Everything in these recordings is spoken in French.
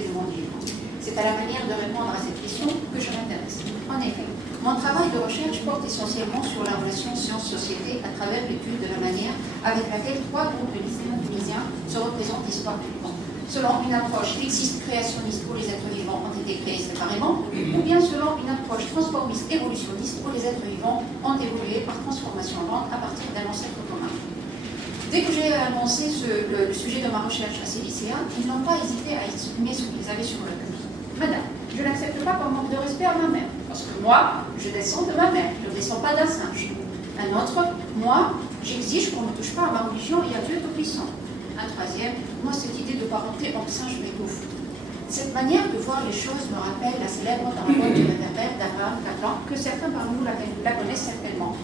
du monde vivant. C'est à la manière de répondre à cette question que je m'intéresse. En effet, mon travail de recherche porte essentiellement sur la relation science-société à travers l'étude de la manière avec laquelle trois groupes de lycéens tunisiens se représentent l'histoire du monde. Selon une approche fixiste-créationniste où les êtres vivants ont été créés séparément, ou bien selon une approche transformiste évolutionniste où les êtres vivants ont évolué par transformation lente à partir d'un ancêtre commun. Dès que j'ai annoncé le sujet de ma recherche à ces lycéens, ils n'ont pas hésité à exprimer ce qu'ils avaient sur le cœur. Madame, je n'accepte pas comme manque de respect à ma mère, parce que moi, je descends de ma mère, je ne descends pas d'un singe. Un autre, moi, j'exige qu'on ne touche pas à ma religion et à Dieu Tout-Puissant. Un troisième, moi, cette idée de parenté en singe m'étouffe. Cette manière de voir les choses me rappelle la célèbre parabole du réverbère d'Abraham Kaplan, que certains parmi nous la connaissent certainement.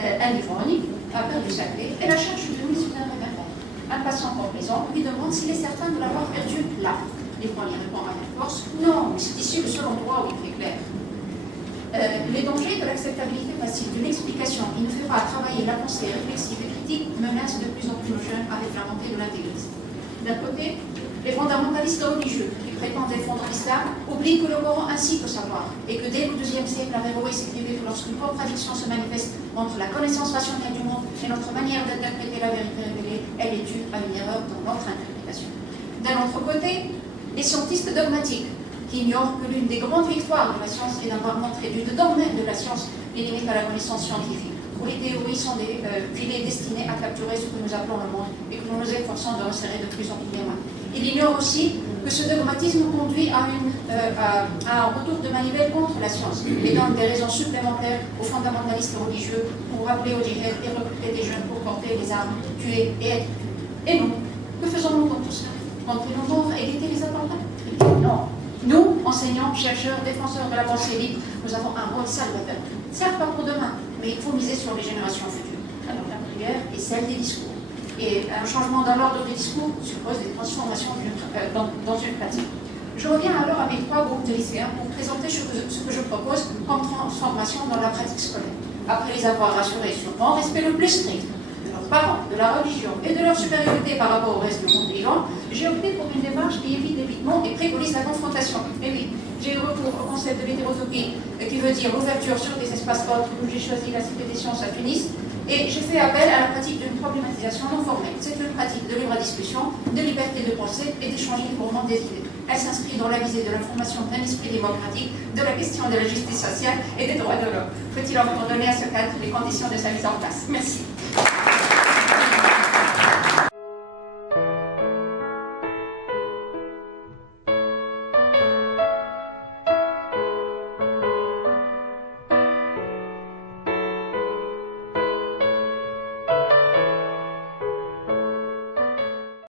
Un ivrogne a perdu sa clé et la cherche de nuit sous un réverbère. Un passant complaisant lui demande s'il est certain de l'avoir perdu là. L'ivrogne répond avec force, non, mais c'est ici le seul endroit où il fait clair. Les dangers de l'acceptabilité facile d'une explication qui ne fait pas travailler la pensée réflexive et critique menacent de plus en plus nos jeunes avec la montée de l'intégrisme. D'un côté, les fondamentalistes religieux qui prétendent défendre l'islam oublient que le Coran incite au savoir et que dès le IIe siècle, Averroès écrivait que lorsqu'une contradiction se manifeste entre la connaissance rationnelle du monde et notre manière d'interpréter la vérité révélée, elle est due à une erreur dans notre interprétation. D'un autre côté, les scientistes dogmatiques qui ignorent que l'une des grandes victoires de la science est d'avoir montré du dedans même de la science les limites à la connaissance scientifique, où les théories sont des filets destinés à capturer ce que nous appelons le monde et que nous nous efforçons de resserrer de plus en plus les mains. Il ignore aussi que ce dogmatisme conduit à un retour de manivelle contre la science et donne des raisons supplémentaires aux fondamentalistes religieux pour rappeler au djihad et recruter des jeunes pour porter les armes, tuer et être. Et nous, que faisons-nous dans tout cela? Comptons-nous mort et guetter les attentats? Non. Nous, enseignants, chercheurs, défenseurs de la pensée libre, nous avons un rôle salvateur. Certes pas pour demain, mais il faut miser sur les générations futures. Alors la prière est celle des discours. Et un changement dans l'ordre des discours suppose des transformations dans une pratique. Je reviens alors à mes trois groupes de lycéens pour présenter ce que je propose comme transformation dans la pratique scolaire. Après les avoir rassurés sur mon respect le plus strict de leurs parents, de la religion et de leur supériorité par rapport au reste du monde vivant, j'ai opté pour une démarche qui évite l'évitement et préconise la confrontation. Et oui, j'ai eu recours au concept de l'hétérotopie, qui veut dire l'ouverture sur des espaces autres, où j'ai choisi la Cité des sciences à Tunis, et j'ai fait appel à la pratique d'une problématisation non formelle. C'est une pratique de libre discussion, de liberté de pensée et d'échanger librement des idées. Elle s'inscrit dans la visée de la formation d'un esprit démocratique, de la question de la justice sociale et des droits de l'homme. Faut-il encore donner à ce cadre les conditions de sa mise en place? Merci.